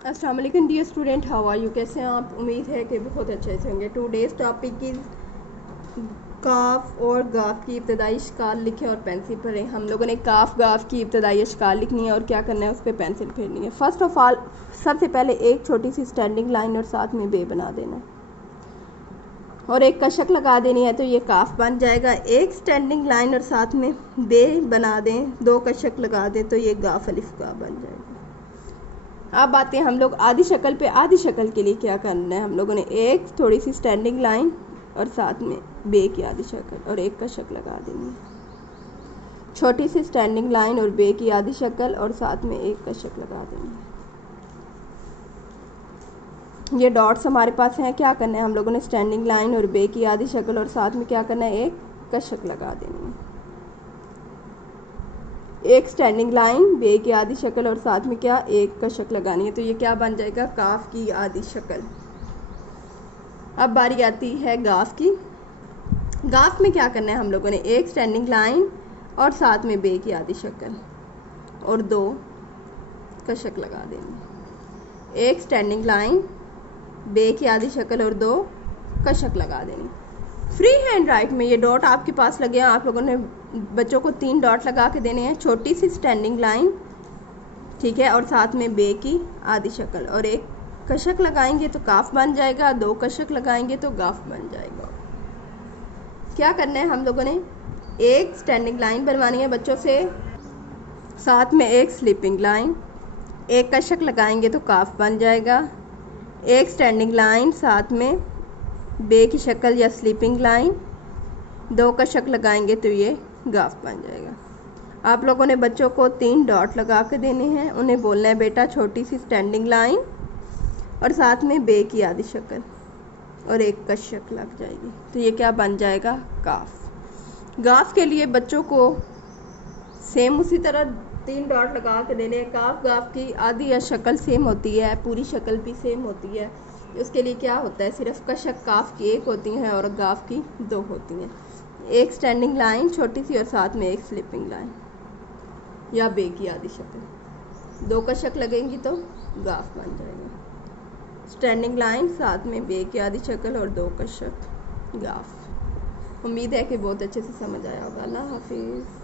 अस्सलाम वालेकुम dear student, how are you? कैसे हैं आप? उम्मीद है कि बहुत अच्छे से होंगे। टुडेज टॉपिक इज़ काफ और गाफ की इब्तदाई अशकाल लिखें और पेंसिल भरें। हम लोगों ने काफ गाफ की इब्तदाई अशकाल लिखनी है और क्या करना है, उस पर पेंसिल फेरनी है। फर्स्ट ऑफ ऑल सबसे पहले एक छोटी सी स्टैंडिंग लाइन और साथ में बे बना देना और एक कशक लगा देनी है, तो ये काफ बन जाएगा। एक स्टैंडिंग लाइन और साथ में बे बना दें, दो कशक लगा दें, तो ये गाफ अलिफ का बन जाएगा। अब आते हैं हम लोग आधी शक्ल पे। आधी शक्ल के लिए क्या करना है, हम लोगों ने एक थोड़ी सी स्टैंडिंग लाइन और साथ में बे की आधी शक्ल और एक कशक लगा देनी है। छोटी सी स्टैंडिंग लाइन और बे की आधी शक्ल और साथ में एक कशक लगा देनी है। ये डॉट्स हमारे पास हैं। क्या करना है, हम लोगों ने स्टैंडिंग लाइन और बे की आधी शक्ल और साथ में क्या करना है, एक कशक लगा देनी है। एक स्टैंडिंग लाइन, बे की आधी शक्ल और साथ में क्या, एक कशक लगानी है, तो ये क्या बन जाएगा, काफ की आधी शक्ल। अब बारी आती है गाफ की। गाफ में क्या करना है, हम लोगों ने एक स्टैंडिंग लाइन और साथ में बे की आधी शक्ल और दो कशक लगा देनी। एक स्टैंडिंग लाइन, बे की आधी शक्ल और दो कशक लगा देनी। फ्री हैंड राइट में ये डॉट आपके पास लगे हैं, आप लोगों ने बच्चों को 3 डॉट लगा के देने हैं। छोटी सी स्टैंडिंग लाइन, ठीक है, और साथ में बे की आधी शक्ल और एक कशक लगाएंगे तो काफ बन जाएगा, दो कशक लगाएंगे तो गाफ बन जाएगा। क्या करना है, हम लोगों ने एक स्टैंडिंग लाइन बनवानी है बच्चों से, साथ में एक स्लीपिंग लाइन, एक कशक लगाएंगे तो काफ बन जाएगा। एक स्टैंडिंग लाइन, साथ में बे की शक्ल या स्लीपिंग लाइन, दो कशक लगाएंगे तो ये गाफ बन जाएगा। आप लोगों ने बच्चों को 3 डॉट लगा के देने हैं। उन्हें बोलना है बेटा छोटी सी स्टैंडिंग लाइन और साथ में बे की आधी शक्ल और एक कशक लग जाएगी, तो ये क्या बन जाएगा, काफ। गाफ के लिए बच्चों को सेम उसी तरह 3 डॉट लगा के देने हैं। काफ गाफ की आधी या शक्ल सेम होती है, पूरी शक्ल भी सेम होती है। उसके लिए क्या होता है, सिर्फ कशक काफ की एक होती हैं और गाफ की 2 होती हैं। एक स्टैंडिंग लाइन छोटी सी और साथ में एक स्लीपिंग लाइन या बे की आधी शक्ल, दो कशक लगेंगी तो गाफ बन जाएगा। स्टैंडिंग लाइन, साथ में बे की आधी शक्ल और दो कशक, गाफ। उम्मीद है कि बहुत अच्छे से समझ आया होगा। अल्लाह हाफिज़।